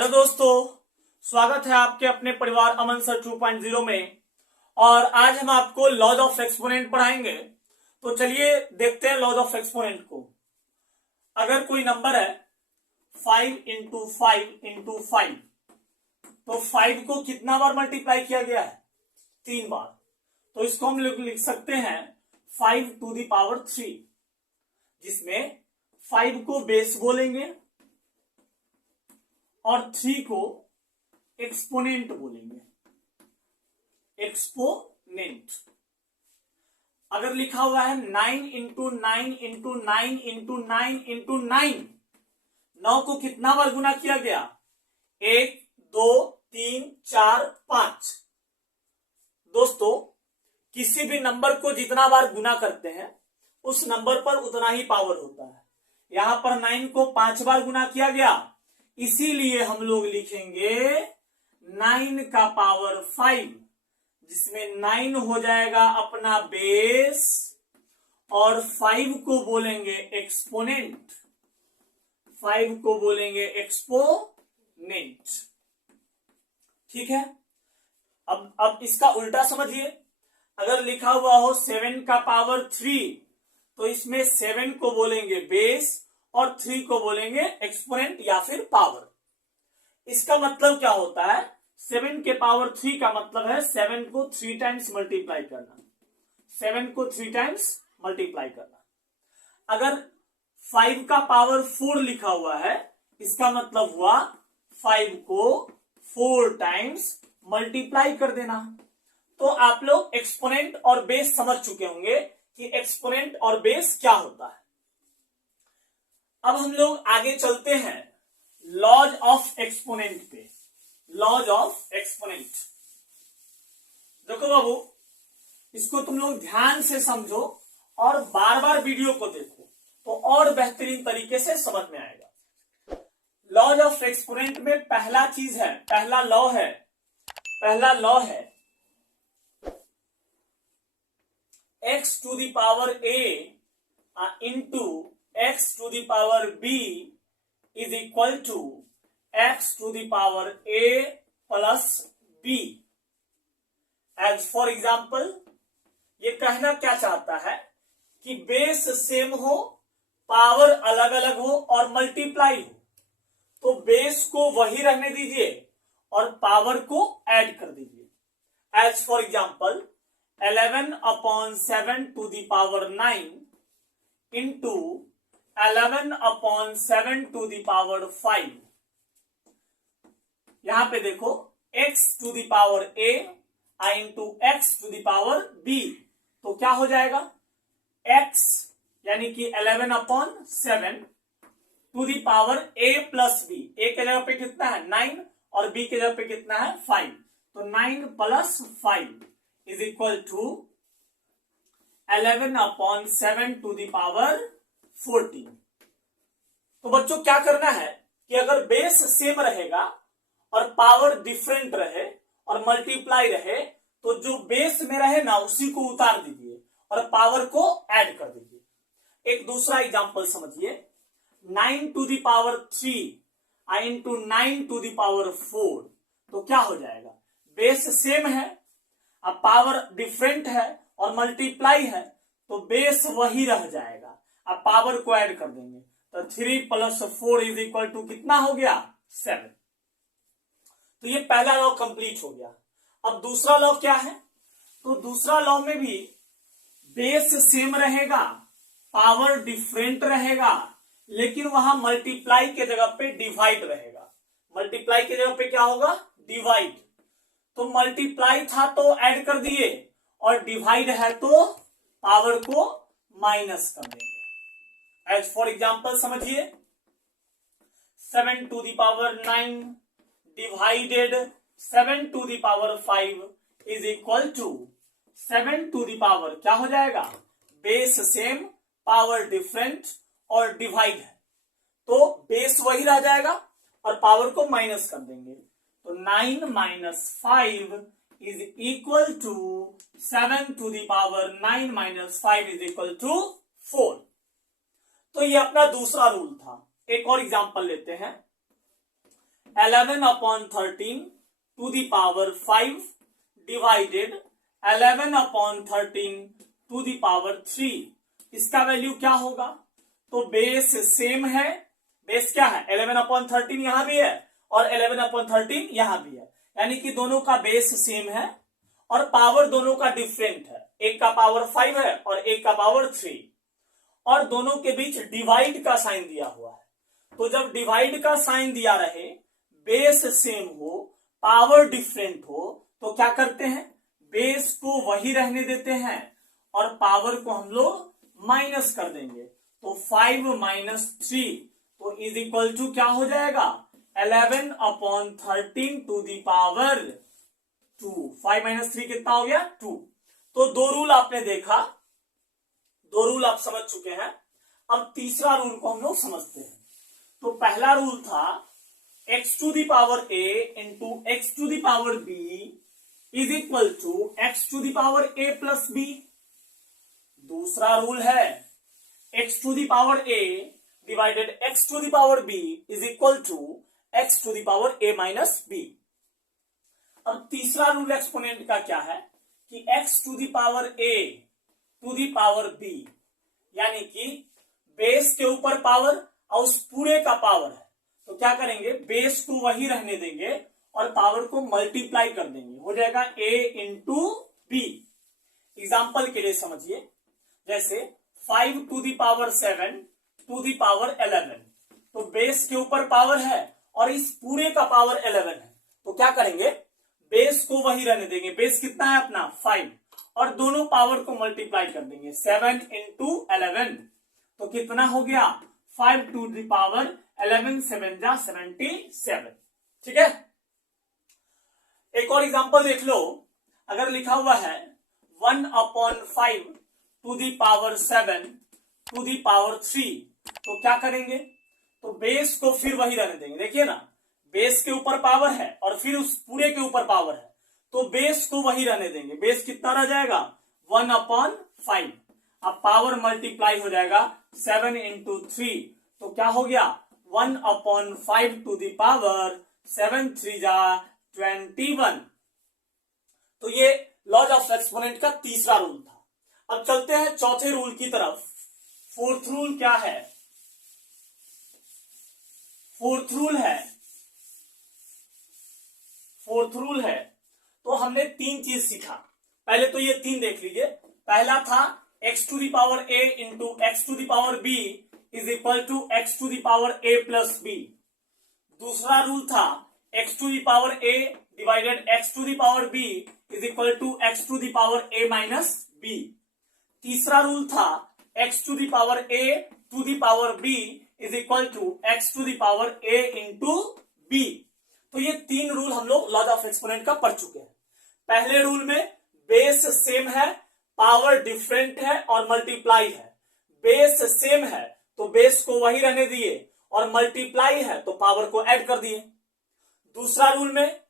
Hello दोस्तों, स्वागत है आपके अपने परिवार अमन सर 2.0 में। और आज हम आपको लॉज ऑफ एक्सपोनेंट पढ़ाएंगे। तो चलिए देखते हैं लॉज ऑफ एक्सपोनेंट को। अगर कोई नंबर है 5 इंटू 5 इंटू 5, तो 5 को कितना बार मल्टीप्लाई किया गया है? 3 बार। तो इसको हम लिख सकते हैं 5 टू द पावर 3, जिसमें 5 को बेस बोलेंगे और 3 को एक्सपोनेंट बोलेंगे। एक्सपोनेंट। अगर लिखा हुआ है 9 इंटू 9 इंटू 9 इंटू 9 इंटू 9, 9 को कितना बार गुना किया गया? 1 2 3 4 5। दोस्तों, किसी भी नंबर को जितना बार गुना करते हैं उस नंबर पर उतना ही पावर होता है। यहां पर 9 को 5 बार गुना किया गया, इसीलिए हम लोग लिखेंगे 9 का पावर 5, जिसमें 9 हो जाएगा अपना बेस और 5 को बोलेंगे एक्सपोनेंट। 5 को बोलेंगे एक्सपोनेंट। ठीक है। अब इसका उल्टा समझिए। अगर लिखा हुआ हो 7 का पावर 3, तो इसमें 7 को बोलेंगे बेस और 3 को बोलेंगे एक्सपोनेंट या फिर पावर। इसका मतलब क्या होता है? 7 के पावर 3 का मतलब है 7 को 3 टाइम्स मल्टीप्लाई करना। 7 को 3 टाइम्स मल्टीप्लाई करना। अगर 5 का पावर 4 लिखा हुआ है, इसका मतलब हुआ 5 को 4 टाइम्स मल्टीप्लाई कर देना। तो आप लोग एक्सपोनेंट और बेस समझ चुके होंगे कि एक्सपोनेंट और बेस क्या होता है। अब हम लोग आगे चलते हैं लॉज ऑफ एक्सपोनेंट पे। Laws of exponent. देखो बाबू, इसको तुम लोग ध्यान से समझो और बार बार वीडियो को देखो, तो और बेहतरीन तरीके से समझ में आएगा। लॉज ऑफ एक्सपोनेंट में पहला चीज है, पहला लॉ है x to the power a into x to the power b is equal to x to the power a plus b। As for example, ये कहना क्या चाहता है कि बेस सेम हो, पावर अलग अलग हो और मल्टीप्लाई हो, तो बेस को वही रहने दीजिए और पावर को ऐड कर दीजिए। As for example, 11/7 to the power 9 into 11/7 to the power 5। यहां पे देखो x to the power a into x to the power b, तो क्या हो जाएगा? x यानी कि 11/7 to the power a plus b। a के जगह पे कितना है? 9 और b के जगह पे कितना है? 5। तो 9 plus 5 is equal to 11/7 to the power 14। तो बच्चों क्या करना है कि अगर बेस सेम रहेगा और पावर डिफरेंट रहे और मल्टीप्लाई रहे, तो जो बेस में रहे ना उसी को उतार दीजिए और पावर को ऐड कर दीजिए। एक दूसरा एग्जांपल समझिए। 9 to the power 3 into 9 to the power 4, तो क्या हो जाएगा? बेस सेम है, अब पावर डिफरेंट है और मल्टीप्लाई है, तो बेस वही रह जाएगा। अब पावर को ऐड कर देंगे, तो 3 प्लस 4 इज इक्वल टू कितना हो गया? 7। तो ये पहला लॉ कंप्लीट हो गया। अब दूसरा लॉ क्या है? तो दूसरा लॉ में भी बेस सेम रहेगा, पावर डिफरेंट रहेगा, लेकिन वहां मल्टीप्लाई के जगह पे डिवाइड रहेगा। मल्टीप्लाई के जगह पे क्या होगा? डिवाइड। तो मल्टीप्लाई था तो ऐड कर दिए और डिवाइड है तो पावर को माइनस कर देंगे। एज फॉर एग्जाम्पल समझिए, 7 to the power 9 divided 7 to the power 5 is equal to 7 to the power क्या हो जाएगा? बेस सेम, पावर डिफरेंट और डिवाइड है, तो बेस वही रह जाएगा और पावर को माइनस कर देंगे। तो 9 minus 5 is equal to 7 to the power 9 minus 5 is equal to 4। तो ये अपना दूसरा रूल था। एक और एग्जांपल लेते हैं। 11/13 to the power 5 divided 11/13 to the power 3। इसका वैल्यू क्या होगा? तो बेस सेम है, बेस क्या है 11/13 यहां भी है और 11/13 यहां भी है, यानी कि दोनों का बेस सेम है और पावर दोनों का डिफरेंट है, एक का पावर 5 है और एक का पावर 3, और दोनों के बीच डिवाइड का साइन दिया हुआ है। तो जब डिवाइड का साइन दिया रहे, बेस सेम हो, पावर डिफरेंट हो, तो क्या करते हैं, बेस को वही रहने देते हैं और पावर को हम लोग माइनस कर देंगे। तो 5 माइनस 3 तो इज इक्वल टू क्या हो जाएगा 11/13 टू दी पावर 2। 5 माइनस 3 कितना हो गया 2। तो दो रूल आपने देखा, दो रूल आप समझ चुके हैं। अब तीसरा रूल को हम लोग समझते हैं। तो पहला रूल था x to the power a into x to the power b is equal to x to the power a plus b। दूसरा रूल है x to the power a divided x to the power b is equal to x to the power a minus b। अब तीसरा rule exponent का क्या है कि x to the power a to the power b, यानी कि base के ऊपर पावर और उस पूरे का पावर है, तो क्या करेंगे, बेस को वही रहने देंगे और पावर को मल्टीप्लाई कर देंगे, हो जाएगा a इंटू बी। एग्जाम्पल के लिए समझिए, जैसे 5 to the power 7 to the power 11, तो बेस के ऊपर पावर है और इस पूरे का पावर 11 है, तो क्या करेंगे, बेस को वही रहने देंगे। बेस कितना है अपना 5 और दोनों पावर को मल्टीप्लाई कर देंगे 7 इंटू 11, तो कितना हो गया 5 टू दी पावर 11 7 जा 77। ठीक है, एक और एग्जांपल देख लो। अगर लिखा हुआ है 1/5 to the power 7 to the power 3, तो क्या करेंगे, तो बेस को फिर वही रहने देंगे। देखिए ना, बेस के ऊपर पावर है और फिर उस पूरे के ऊपर पावर है, तो बेस को वही रहने देंगे। बेस कितना रह जाएगा 1/5, अब पावर मल्टीप्लाई हो जाएगा 7 इंटू 3, तो क्या हो गया 1/5 टू दी पावर 7 3 जा 21। तो ये लॉज ऑफ एक्सपोनेंट का तीसरा रूल था। अब चलते हैं चौथे रूल की तरफ। फोर्थ रूल क्या है, फोर्थ रूल है तो हमने तीन चीज सीखा। पहले तो ये तीन देख लीजिए। पहला था x to the power a into x to the power b is equal to x to the power a plus b। दूसरा रूल था x to the power a divided x to the power b is equal to x to the power a minus b। तीसरा rule था x to the power a to the power b is equal to x to the power a into b। तो ये तीन rule हम लोग laws of exponent का पढ़ चुके हैं। पहले रूल में बेस सेम है, पावर डिफरेंट है और मल्टीप्लाई है। बेस सेम है तो बेस को वही रहने दिए और मल्टीप्लाई है तो पावर को ऐड कर दिए। दूसरा रूल में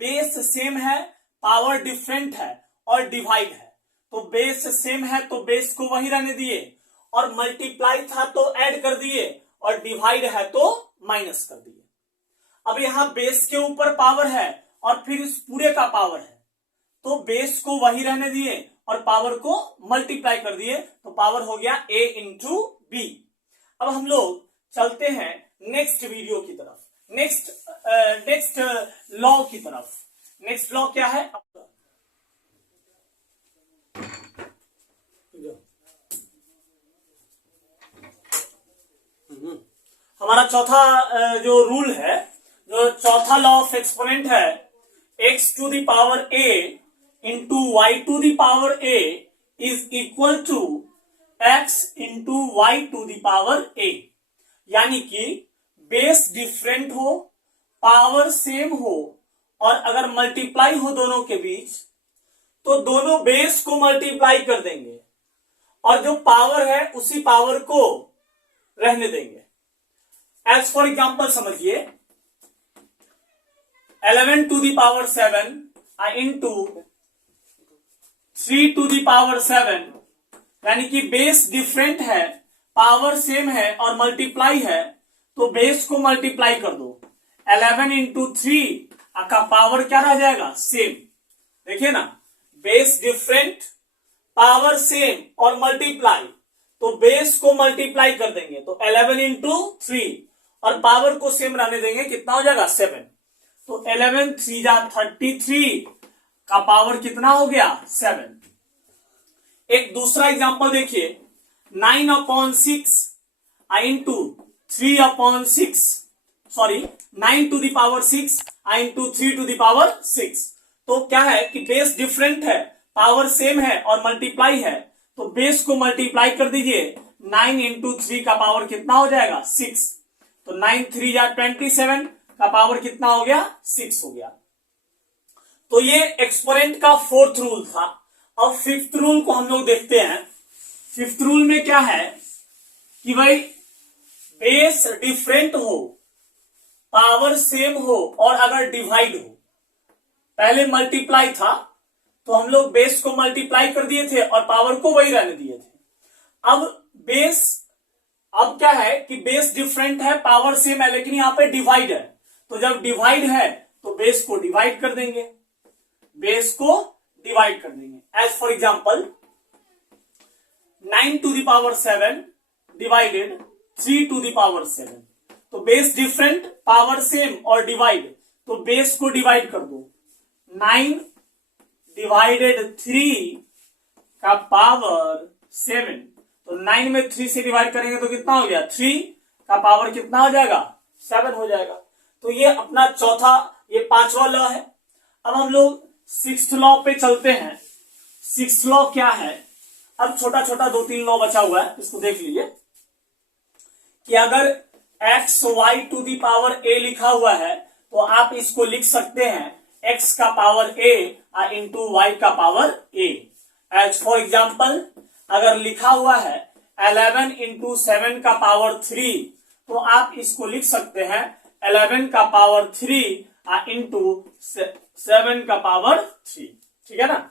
बेस सेम है, पावर डिफरेंट है और डिवाइड है, तो बेस सेम है तो बेस को वही रहने दिए और मल्टीप्लाई था तो ऐड कर दिए और डिवाइड है तो माइनस कर दिए। अब यहां बेस के ऊपर पावर है और फिर इस पूरे का पावर है, तो बेस को वही रहने दिए और पावर को मल्टीप्लाई कर दिए, तो पावर हो गया a इंटू बी। अब हम लोग चलते हैं नेक्स्ट वीडियो की तरफ, नेक्स्ट लॉ की तरफ। नेक्स्ट लॉ क्या है, हमारा चौथा जो रूल है, जो चौथा लॉ ऑफ एक्सपोनेंट है, x to the power a into y to the power a is equal to x into y to the power a। यानी कि बेस डिफरेंट हो, पावर सेम हो और अगर मल्टीप्लाई हो दोनों के बीच, तो दोनों बेस को मल्टीप्लाई कर देंगे और जो पावर है उसी पावर को रहने देंगे। एज फॉर एग्जाम्पल समझिए, 11 to the power 7 into 3 to the power 7, यानी कि बेस डिफरेंट है, पावर सेम है और मल्टीप्लाई है, तो बेस को मल्टीप्लाई कर दो। 11 इंटू 3 का पावर क्या रह जाएगा, सेम। देखिए ना, बेस डिफरेंट, पावर सेम और मल्टीप्लाई, तो बेस को मल्टीप्लाई कर देंगे तो 11 इंटू 3 और पावर को सेम रहने देंगे, कितना हो जाएगा 7। तो 11 3 जा 33 का पावर कितना हो गया 7। एक दूसरा एग्जांपल देखिए, 9/6 into 3/6, sorry 9 to the power 6 into 3 to the power 6। तो क्या है कि बेस डिफरेंट है, पावर सेम है और मल्टीप्लाई है, तो बेस को मल्टीप्लाई कर दीजिए। 9 इंटू 3 का पावर कितना हो जाएगा 6, तो 9 3 जा 27 का पावर कितना हो गया 6 हो गया। तो ये एक्सपोनेंट का फोर्थ रूल था। अब फिफ्थ रूल को हम लोग देखते हैं। फिफ्थ रूल में क्या है कि भाई बेस डिफरेंट हो, पावर सेम हो और अगर डिवाइड हो, पहले मल्टीप्लाई था तो हम लोग बेस को मल्टीप्लाई कर दिए थे और पावर को वही रहने दिए थे। अब क्या है कि बेस डिफरेंट है, पावर सेम है, लेकिन यहां पे डिवाइड है, तो जब डिवाइड है तो बेस को डिवाइड कर देंगे, बेस को डिवाइड कर देंगे। As for example 9 to the power 7 divided 3 to the power 7, तो बेस डिफरेंट, पावर सेम और डिवाइड, तो बेस को डिवाइड कर दो। 9 डिवाइडेड 3 का पावर 7, तो 9 में 3 से डिवाइड करेंगे तो कितना हो गया 3 का पावर कितना हो जाएगा 7 हो जाएगा। तो ये अपना चौथा, ये पांचवा लॉ है। अब हम लोग सिक्स्थ लॉ पे चलते हैं। सिक्स्थ लॉ क्या है, अब छोटा छोटा 2-3 लॉ बचा हुआ है, इसको देख लीजिए कि अगर X Y to the power A लिखा हुआ है तो आप इसको लिख सकते हैं एक्स का पावर ए इंटू वाई का power a. As for example अगर लिखा हुआ है 11 इंटू 7 का पावर 3, तो आप इसको लिख सकते हैं 11 का पावर 3 इंटू 7 का पावर 3, ठीक है ना।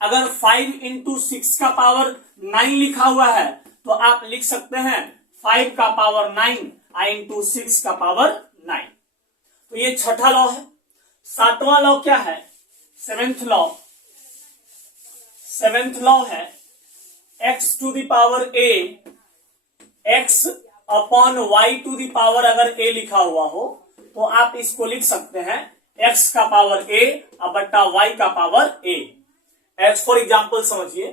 अगर 5 इंटू 6 का पावर 9 लिखा हुआ है तो आप लिख सकते हैं 5 का पावर 9 इंटू 6 का पावर 9। तो ये छठा लॉ है। सातवां लॉ क्या है, सेवेंथ लॉ। सेवेंथ लॉ है x to the power a, x upon y to the power अगर ए लिखा हुआ हो तो आप इसको लिख सकते हैं एक्स का पावर ए बट्टा वाई का power a. As for example समझिए,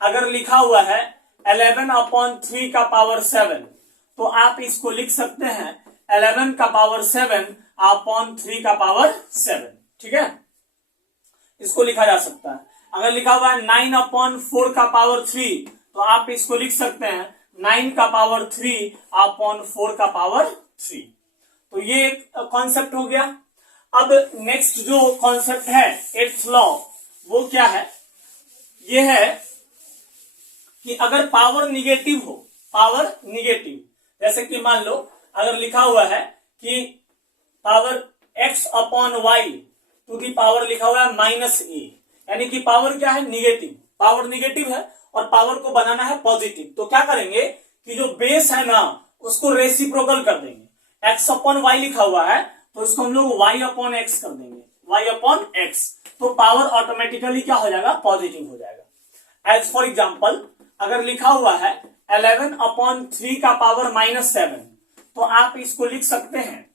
अगर लिखा हुआ है 11 अपॉन 3 का पावर 7, तो आप इसको लिख सकते हैं 11 का पावर 7 अपॉन 3 का पावर 7, ठीक है, इसको लिखा जा सकता है। अगर लिखा हुआ है 9 अपॉन 4 का पावर 3, तो आप इसको लिख सकते हैं 9 का पावर 3 अपॉन 4 का पावर 3। तो ये एक कॉन्सेप्ट हो गया। अब नेक्स्ट जो कॉन्सेप्ट है एट्थ लॉ, वो क्या है, ये है कि अगर पावर निगेटिव हो, पावर निगेटिव, जैसे कि मान लो अगर लिखा हुआ है कि power x upon y to the power लिखा हुआ है माइनस ए, यानी कि पावर क्या है निगेटिव, पावर निगेटिव है और पावर को बनाना है पॉजिटिव, तो क्या करेंगे कि जो बेस है ना उसको रेसिप्रोकल कर देंगे। एक्स अपॉन वाई लिखा हुआ है तो इसको हम लोग वाई अपॉन एक्स कर देंगे, वाई अपॉन एक्स, तो पावर ऑटोमेटिकली क्या हो जाएगा पॉजिटिव हो जाएगा। एज फॉर एग्जाम्पल अगर लिखा हुआ है 11 अपॉन 3 का पावर -7, तो आप इसको लिख सकते हैं,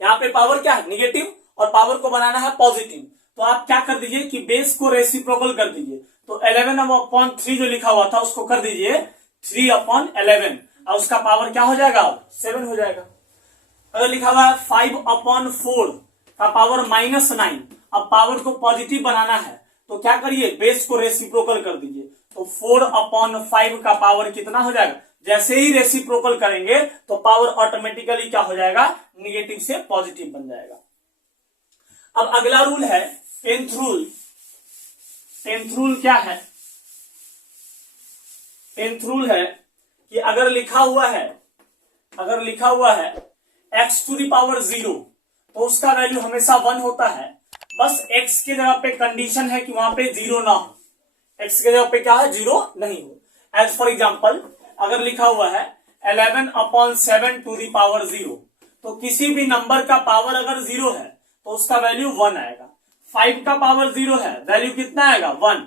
यहाँ पे पावर क्या है निगेटिव और पावर को बनाना है पॉजिटिव, तो आप क्या कर दीजिए कि बेस को रेसिप्रोकल कर दीजिए। तो 11 अपॉन 3 जो लिखा हुआ था उसको कर दीजिए 3 अपॉन 11 और उसका पावर क्या हो जाएगा 7 हो जाएगा। अगर लिखा हुआ है 5 अपॉन 4 का पावर -9, अब पावर को पॉजिटिव बनाना है तो क्या करिए बेस को रेसिप्रोकल कर दीजिए, तो 4 अपॉन 5 का पावर कितना हो जाएगा, जैसे ही रेसिप्रोकल करेंगे तो पावर ऑटोमेटिकली क्या हो जाएगा निगेटिव से पॉजिटिव बन जाएगा। अब अगला रूल है टेंथ रूल। टेंथ रूल क्या है, टेंथ रूल है कि अगर लिखा हुआ है x टू द पावर 0, तो उसका वैल्यू हमेशा 1 होता है, बस x के जगह पे कंडीशन है कि वहां पे 0 ना हो, x के जगह पे क्या है 0 नहीं हो। एज फॉर एग्जाम्पल अगर लिखा हुआ है 11 अपॉन 7 टू द पावर 0, तो किसी भी नंबर का पावर अगर 0 है तो उसका वैल्यू 1 आएगा। 5 का पावर 0 है, वैल्यू कितना आएगा 1।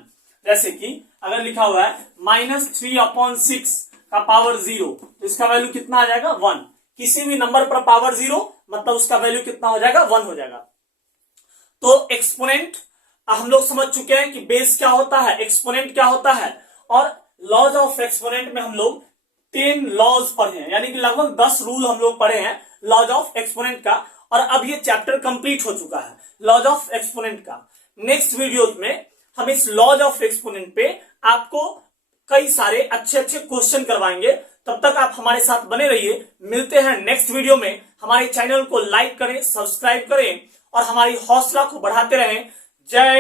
जैसे कि अगर लिखा हुआ है -3/6 का पावर 0 तो इसका वैल्यू कितना आ जाएगा 1। किसी भी नंबर पर पावर 0 मतलब उसका वैल्यू कितना हो जाएगा 1 हो जाएगा। तो एक्सपोनेंट हम लोग समझ चुके हैं कि बेस क्या होता है, एक्सपोनेंट क्या होता है, और लॉज ऑफ एक्सपोनेंट में हम लोग 10 लॉज पढ़े हैं, यानी कि लगभग 10 रूल हम लोग पढ़े हैं लॉज ऑफ एक्सपोनेंट का। और अब ये चैप्टर कंप्लीट हो चुका है लॉज ऑफ एक्सपोनेंट का। नेक्स्ट वीडियो में हम इस लॉज ऑफ एक्सपोनेंट पे आपको कई सारे अच्छे अच्छे क्वेश्चन करवाएंगे। तब तक आप हमारे साथ बने रहिए। मिलते हैं नेक्स्ट वीडियो में। हमारे चैनल को लाइक करें, सब्सक्राइब करें और हमारी हौसला को बढ़ाते रहें। जय